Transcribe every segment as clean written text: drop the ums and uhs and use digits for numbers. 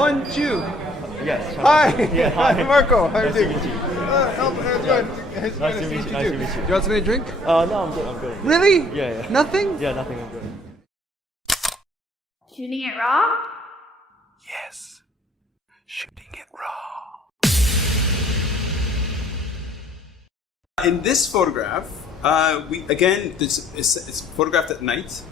Chiu. Yes. Hi. Yeah, hi. Marco. How are you Nice to doing? meet you. Good. Nice to meet you. Nice to meet you. Do you want something to drink? No, I'm good. I'm good. Really? Yeah. Nothing? Yeah, nothing. I'm good. Shooting it raw? Yes. Shooting it raw. In this photograph, it's photographed at night.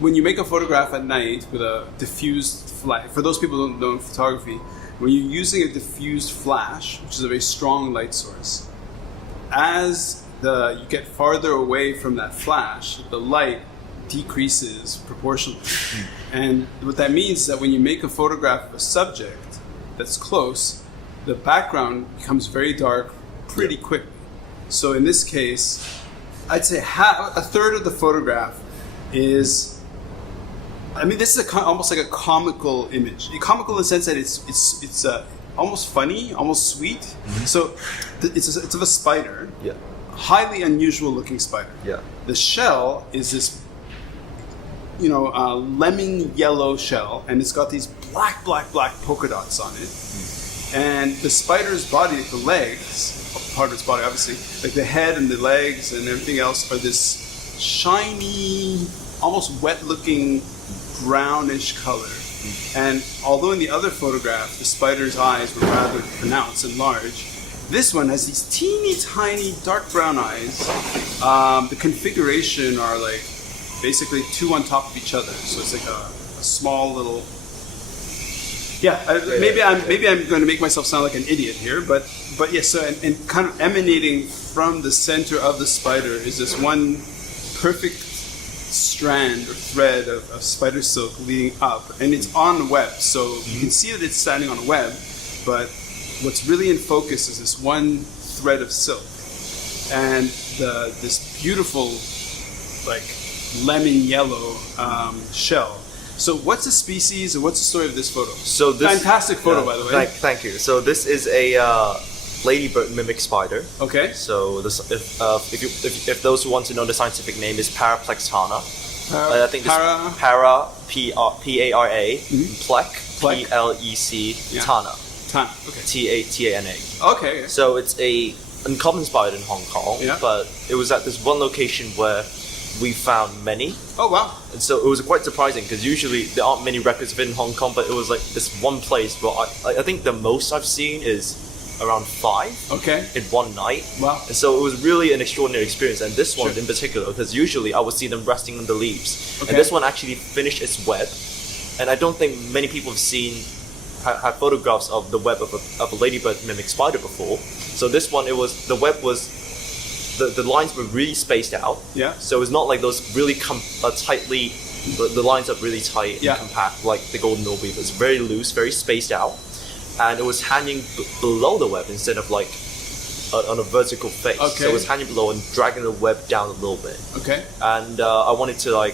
When you make a photograph at night with a diffused flash, for those people who don't know photography, when you're using a diffused flash, which is a very strong light source, as you get farther away from that flash, the light decreases proportionally. And what that means is that when you make a photograph of a subject that's close, the background becomes very dark pretty quickly. So in this case, I'd say a third of the photograph is, this is almost like a comical image. Comical in the sense that it's almost funny, almost sweet. Mm-hmm. So it's of a spider. Yeah. Highly unusual looking spider. Yeah. The shell is this, lemon yellow shell, and it's got these black polka dots on it. And the spider's body, the legs, part of its body obviously, like the head and the legs and everything else, are this shiny, almost wet looking brownish color. And although in the other photograph the spider's eyes were rather pronounced and large, this one has these teeny tiny dark brown eyes. The configuration are like basically two on top of each other, so it's like a small little. Maybe I'm going to make myself sound like an idiot here, but yes. So and kind of emanating from the center of the spider is this one perfect strand or thread of spider silk leading up, and it's on the web, so you can see that it's standing on a web, but what's really in focus is this one thread of silk, and this beautiful like lemon yellow shell. So what's the species and what's the story of this photo? So this fantastic photo, by the way. Thank you. So this is a ladybird mimic spider. Okay. So this, if those who want to know, the scientific name is Paraplexana. I think this para P-A-R-A plec P-L-E-C tana. Okay. T-A-N-A. Okay. So it's a uncommon spider in Hong Kong, but it was at this one location where we found many. Oh wow. And so it was quite surprising because usually there aren't many records of it in Hong Kong, but it was like this one place where I think the most I've seen is around 5 in one night. Wow. And so it was really an extraordinary experience, and this one in particular, because usually I would see them resting on the leaves, and this one actually finished its web, and I don't think many people have photographs of the web of a ladybird mimic spider before. So this one, the web was, the lines were really spaced out. Yeah. So it's not like those really tightly, the lines are really tight and compact like the golden orby, but it's very loose, very spaced out. And it was hanging below the web instead of like on a vertical face. Okay. So it was hanging below and dragging the web down a little bit. Okay. And I wanted to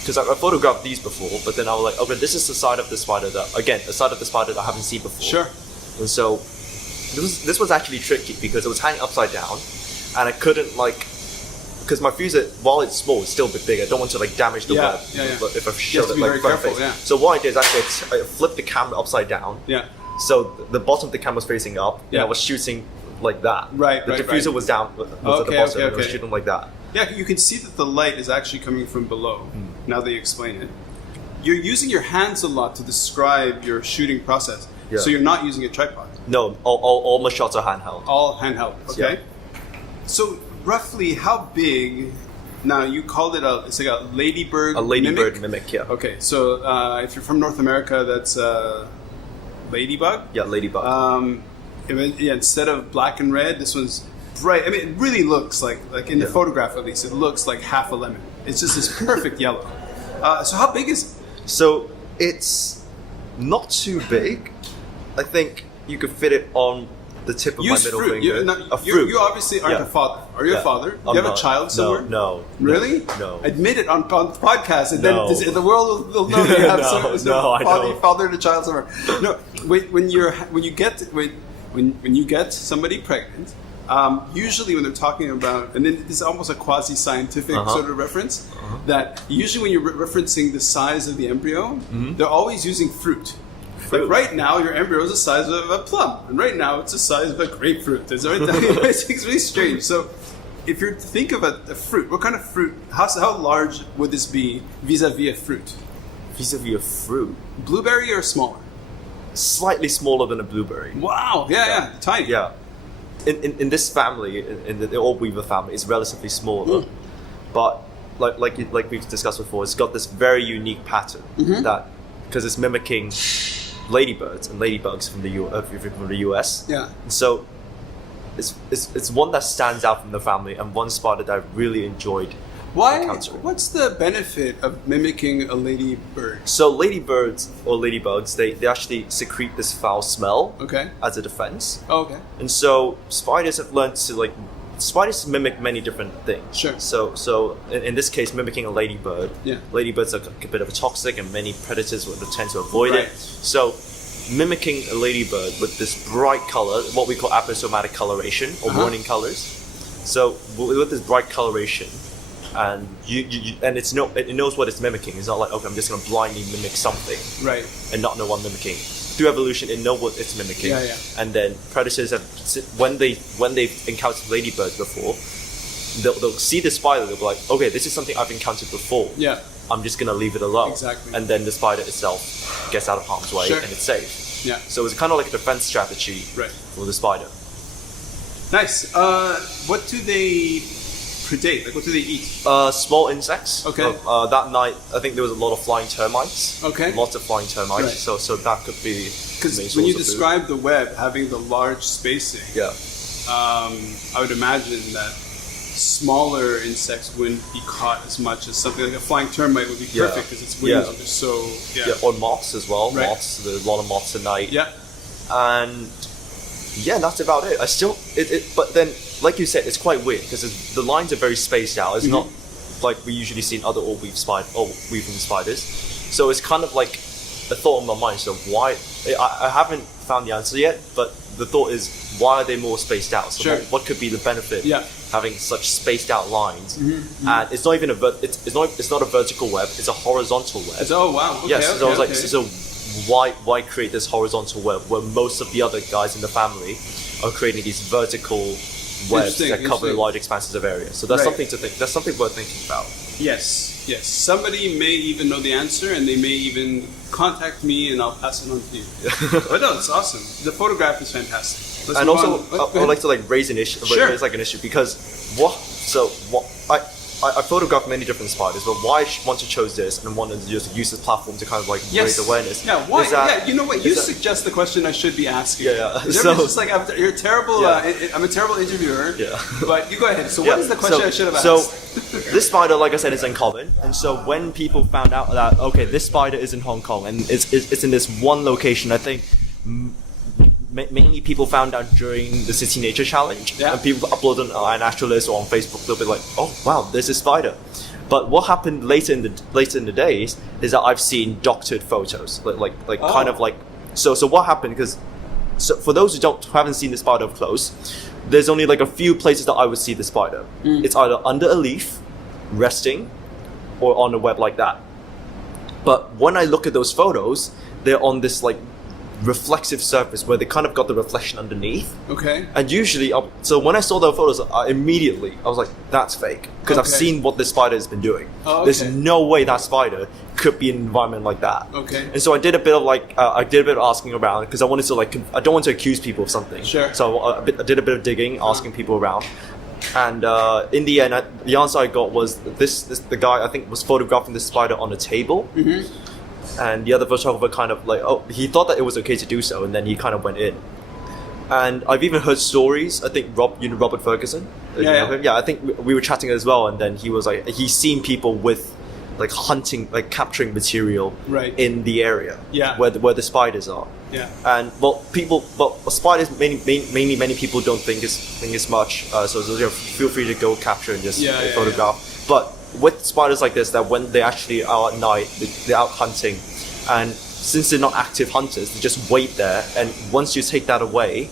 because I photographed these before, but then I was like, okay, this is the side of the spider that I haven't seen before. Sure. And so this was actually tricky because it was hanging upside down, and I couldn't because my fusee, while it's small, it's still a bit big. I don't want to damage the web if I show it front face. So what I did is actually I flipped the camera upside down. Yeah. So the bottom of the camera was facing up, and I was shooting like that. Right, the diffuser was down, at the bottom, and I was shooting like that. Yeah, you can see that the light is actually coming from below, now that you explain it. You're using your hands a lot to describe your shooting process, so you're not using a tripod. No, all my shots are handheld. All handheld, okay. Yeah. So roughly how big, now you called it's like a ladybird mimic, yeah. Okay, so if you're from North America, that's ladybug? Yeah, ladybug. Instead of black and red, this one's bright. It really looks like in the photograph at least, it looks like half a lemon. It's just this perfect yellow. So how big is it? So it's not too big. I think you could fit it on the tip of my middle finger. You obviously aren't a father. Are you a father? Do you have a child somewhere? No. Really? No. Admit it on the podcast, and then the world will know that you have father and a child somewhere. No, when you get somebody pregnant, usually when they're talking about, and then this is almost a quasi-scientific sort of reference, that usually when you're referencing the size of the embryo, they're always using fruit. Like right now, your embryo is the size of a plum, and right now it's the size of a grapefruit. It's really strange. So, if you think of a fruit, what kind of fruit? How large would this be vis-a-vis a fruit? Vis-a-vis a fruit, Blueberry or smaller? slightly smaller than a blueberry. Wow. Yeah. Tiny. Yeah. In this family, in the orb weaver family, it's relatively smaller, but like we've discussed before, it's got this very unique pattern that because it's mimicking ladybirds and ladybugs from the US. Yeah. So it's one that stands out from the family, and one spider that I really enjoyed encountering. What's the benefit of mimicking a ladybird? So ladybirds or ladybugs, they actually secrete this foul smell Okay. as a defense. Oh, okay. And so spiders have learned to spiders mimic many different things. Sure. So in this case, mimicking a ladybird. Yeah. Ladybirds are a bit of a toxic, and many predators would tend to avoid Right. it. So mimicking a ladybird with this bright color, what we call aposematic coloration or warning colors. So with this bright coloration, and and it knows what it's mimicking. It's not like, okay, I'm just gonna blindly mimic something Right. and not know what I'm mimicking. Through evolution, it knows what it's mimicking. Yeah. And then predators have, when they've encountered ladybirds before, they'll see the spider. They'll be like, okay, this is something I've encountered before. Yeah. I'm just gonna leave it alone. Exactly. And then the spider itself gets out of harm's way Sure. and it's safe. Yeah. So it's kind of like a defense strategy Right. for the spider. Nice. What do they predate? Like, what do they eat? Small insects. Okay. That night, I think there was a lot of flying termites. Okay. Lots of flying termites. Right. So that could be Because the main when you source of food. describe the web having the large spacing, Yeah. I would imagine that smaller insects wouldn't be caught as much as something like a flying termite would be Yeah. perfect because its wings Yeah. are just so. Yeah, or moths as well. Right. Moths, there's a lot of moths at night. Yeah. And yeah, that's about it. I still, but then, like you said, it's quite weird because the lines are very spaced out. It's not like we usually see in other weaving spiders. So it's kind of like a thought in my mind. So why? I haven't found the answer yet, but the thought is, why are they more spaced out? So Sure. what could be the benefit? Yeah. Having such spaced out lines, and it's not even it's not a vertical web. It's a horizontal web. Oh wow. Okay, Yes, so I was like, okay. so why create this horizontal web where most of the other guys in the family are creating these vertical webs that cover Interesting. large expanses of area? So that's Right. something to think. That's something worth thinking about. Yes. Somebody may even know the answer, and they may even contact me, and I'll pass it on to you. But no, it's awesome. The photograph is fantastic. Let's And move also, on. I would like to raise an issue. Sure. Raise an issue because I photographed many different spiders, but why one chose this and wanted to just use this platform to kind of raise awareness? Yeah, why? Is that- Yeah, you know what? You is that- suggest the question I should be asking. Yeah. Is So- everyone's just like, you're a terrible. Yeah. I'm a terrible interviewer. Yeah. But you go ahead. So what is the question I should have asked? So this spider, like I said, is uncommon, and so when people found out that this spider is in Hong Kong and it's in this one location, I think mainly people found out during the City Nature Challenge. Yeah. And people upload on Naturalist or on Facebook, they'll be like, "Oh wow, there's a spider." But what happened later in the days is that I've seen doctored photos, kind of like. So what happened? Because for those who haven't seen the spider up close, there's only a few places that I would see the spider. It's either under a leaf, resting, or on a web like that. But when I look at those photos, they're on this reflexive surface where they kind of got the reflection underneath. Okay. And usually, so when I saw those photos, I was like, that's fake. Because I've Okay. seen what this spider has been doing. Oh, okay. There's no way that spider could be in an environment like that. Okay. And so I did a bit of asking around because I wanted to I don't want to accuse people of something. Sure. So I did a bit of digging, asking people around. And in the end, the answer I got was the guy I think was photographing this spider on a table. And the other photographer kind of he thought that it was okay to do so, and then he kind of went in. And I've even heard stories. I think Robert Ferguson. You know him? Yeah. I think we were chatting as well, and then he was he's seen people with hunting, capturing material Right. in the area where the spiders are. Yeah. And spiders mainly many people don't think is much. So feel free to go capture and just photograph. But with spiders like this, that when they actually are at night, they're out hunting, and since they're not active hunters, they just wait there. And once you take that away,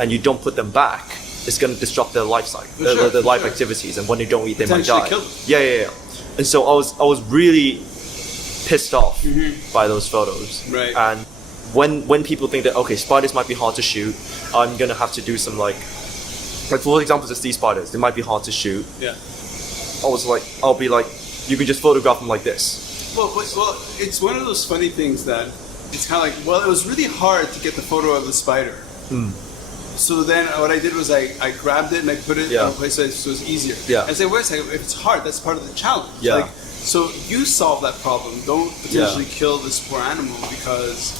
and you don't put them back, it's going to disrupt their life cycle, their life activities. And when they don't eat, they might die. Kill them. Yeah. And so I was really pissed off by those photos. Right. And when people think that okay, spiders might be hard to shoot, I'm gonna have to do some like for example, just these spiders, they might be hard to shoot. Yeah. I'll be like, you can just photograph them like this. Well, it's one of those funny things that it's kind of like, well, it was really hard to get the photo of the spider. So then what I did was I grabbed it and I put it in a place so it was easier. Yeah. I said, wait a second, if it's hard, that's part of the challenge. Yeah. Like, so you solve that problem. Don't potentially kill this poor animal because,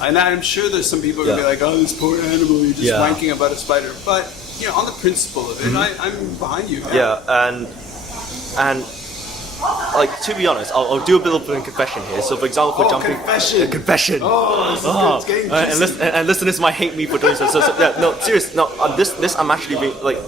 and I'm sure there's some people who are going to be like, oh, this poor animal, you're just wanking about a spider. But, you know, on the principle of it, I'm behind you. Yeah, and like, to be honest, I'll do a bit of a confession here. So, for example, for jumping... Confession! Oh, this is getting and listeners might hate me for doing so. Yeah, no, serious. No, this I'm actually being, like,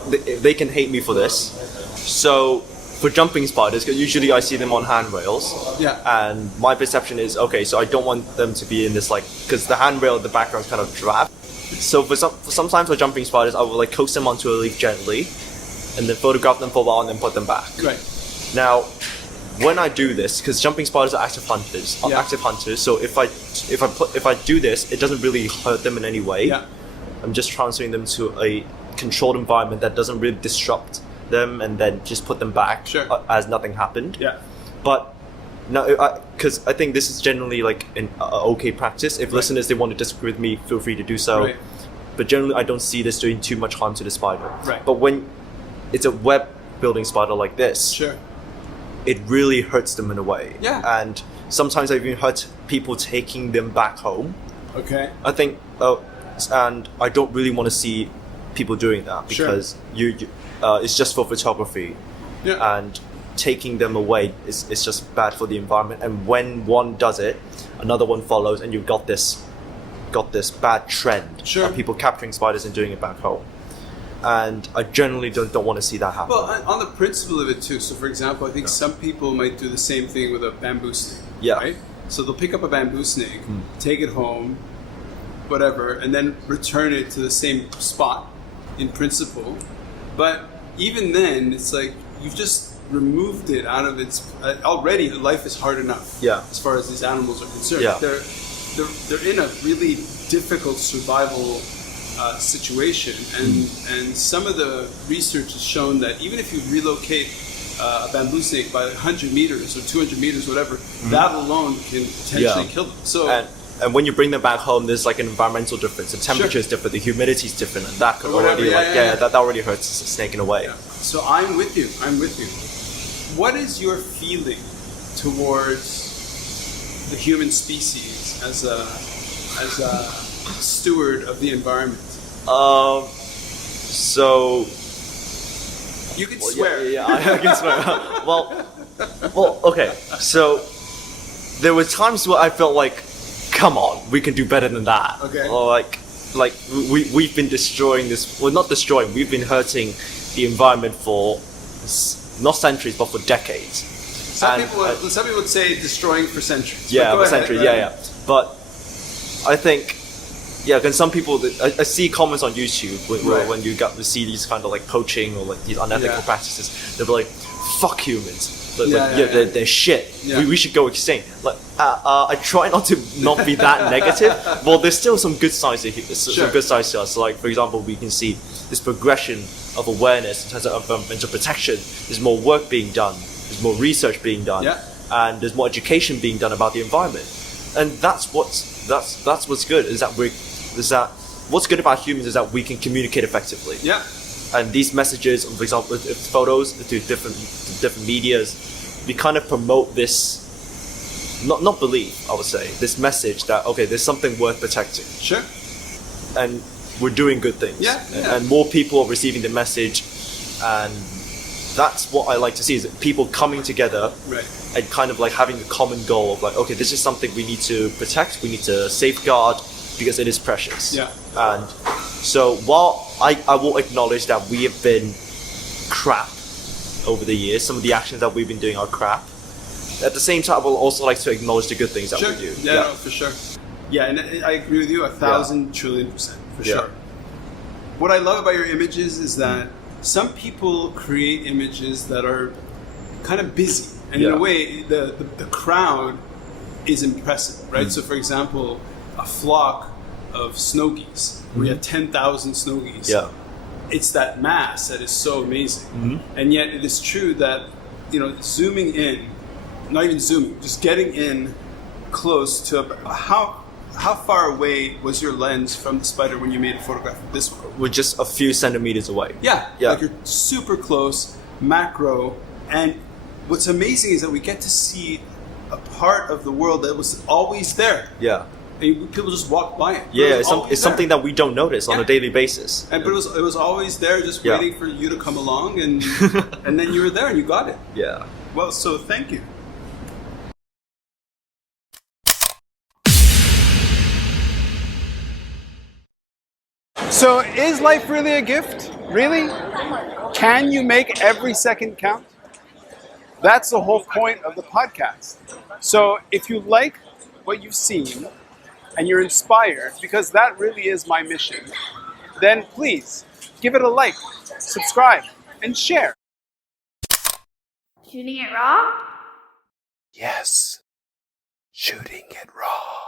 they can hate me for this. So, for jumping spiders, because usually I see them on handrails. Yeah. And my perception is, okay, so I don't want them to be in this, like, because the handrail, the background is kind of drab. So, sometimes for jumping spiders, I will, like, coax them onto a leaf gently, and then photograph them for a while and then put them back. Right. Now, when I do this, because jumping spiders are active hunters, so if I do this, it doesn't really hurt them in any way. Yeah. I'm just transferring them to a controlled environment that doesn't really disrupt them, and then just put them back as nothing happened. Yeah. But no, because I think this is generally like an okay practice. If listeners they want to disagree with me, feel free to do so. Right. But generally, I don't see this doing too much harm to the spider. Right. But when it's a web building spider like this, it really hurts them in a way. Yeah. And sometimes I've even hurt people taking them back home. Okay. I think, and I don't really want to see people doing that because it's just for photography. Yeah. And taking them away is just bad for the environment. And when one does it, another one follows, and you've got this bad trend of people capturing spiders and doing it back home. And I generally don't want to see that happen. Well, on the principle of it too. So, for example, I think some people might do the same thing with a bamboo snake. Yeah. Right? So they'll pick up a bamboo snake, take it home, whatever, and then return it to the same spot in principle. But even then, it's like you've just removed it out of its... already, life is hard enough as far as these animals are concerned. Yeah. They're in a really difficult survival situation, and some of the research has shown that even if you relocate a bamboo snake by 100 meters or 200 meters, whatever, that alone can potentially kill them. So, and when you bring them back home, there's like an environmental difference. The temperature is different, the humidity is different, and that could already that already hurts the snake in a way. Yeah. So I'm with you. What is your feeling towards the human species as a steward of the environment? So you can swear. Yeah, I can swear. well, okay. So there were times where I felt like, come on, we can do better than that. Okay. Or like we've been destroying this. Well, not destroying. We've been hurting the environment for not centuries, but for decades. Some people would say destroying for centuries. Yeah, for centuries. Yeah. But I think. Yeah, because some people, I see comments on YouTube when you see these kind of like poaching or like these unethical practices, they'll be like, "Fuck humans, they're shit. Yeah. We should go extinct." Like, I try not to not be that negative. Well, there's still some good sides to some good sides to us. So, like for example, we can see this progression of awareness in terms of environmental protection. There's more work being done. There's more research being done, and there's more education being done about the environment. And that's what's good. What's good about humans is that we can communicate effectively. Yeah. And these messages, for example, with photos to different medias, we kind of promote this, not belief, I would say, this message that, okay, there's something worth protecting. Sure. And we're doing good things. Yeah. And more people are receiving the message, and that's what I like to see, is people coming together and kind of like having a common goal of like, okay, this is something we need to protect, we need to safeguard, because it is precious. Yeah. And so while I will acknowledge that we have been crap over the years, some of the actions that we've been doing are crap, at the same time I will also like to acknowledge the good things that we do. Yeah, no, for sure. Yeah, and I agree with you 1,000 trillion%, for sure. What I love about your images is that some people create images that are kind of busy, and in a way the crowd is impressive, right? So for example, a flock of snow geese, where you have 10,000 snow geese. Yeah. It's that mass that is so amazing. And yet it is true that, zooming in, not even zooming, just getting in close to how far away was your lens from the spider when you made a photograph of this one? We're just a few centimeters away. Yeah. Like you're super close, macro, and what's amazing is that we get to see a part of the world that was always there. Yeah. And people just walk by it. Yeah, it's something that we don't notice on a daily basis. But it was always there, just waiting for you to come along, and and then you were there and you got it. Yeah. Well, so thank you. So is life really a gift? Really? Can you make every second count? That's the whole point of the podcast. So if you like what you've seen and you're inspired, because that really is my mission, then please give it a like, subscribe, and share. Shooting it raw? Yes, shooting it raw.